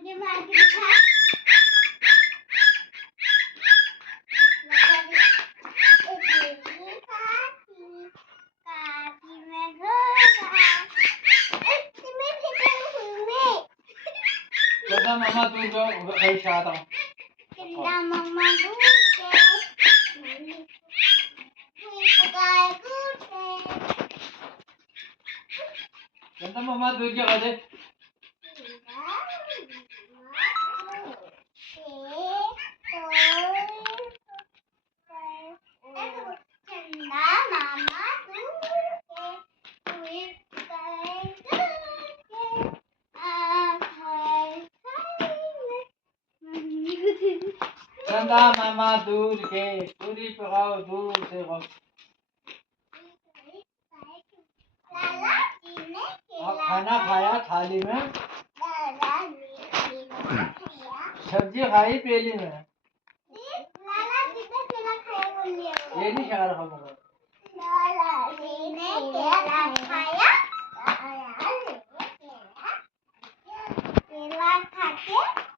मुझे मार के दिखा। चंदा मामा तू जो गई शादा चंदा मामा दूध चंदा मामा दूध के बजे चंदा मामा दूध के पूरी पकाओ दूध से बस खाना खाया थाली में सब्जी खाई पेली में ये नहीं शक्कर खाऊंगा केला खा के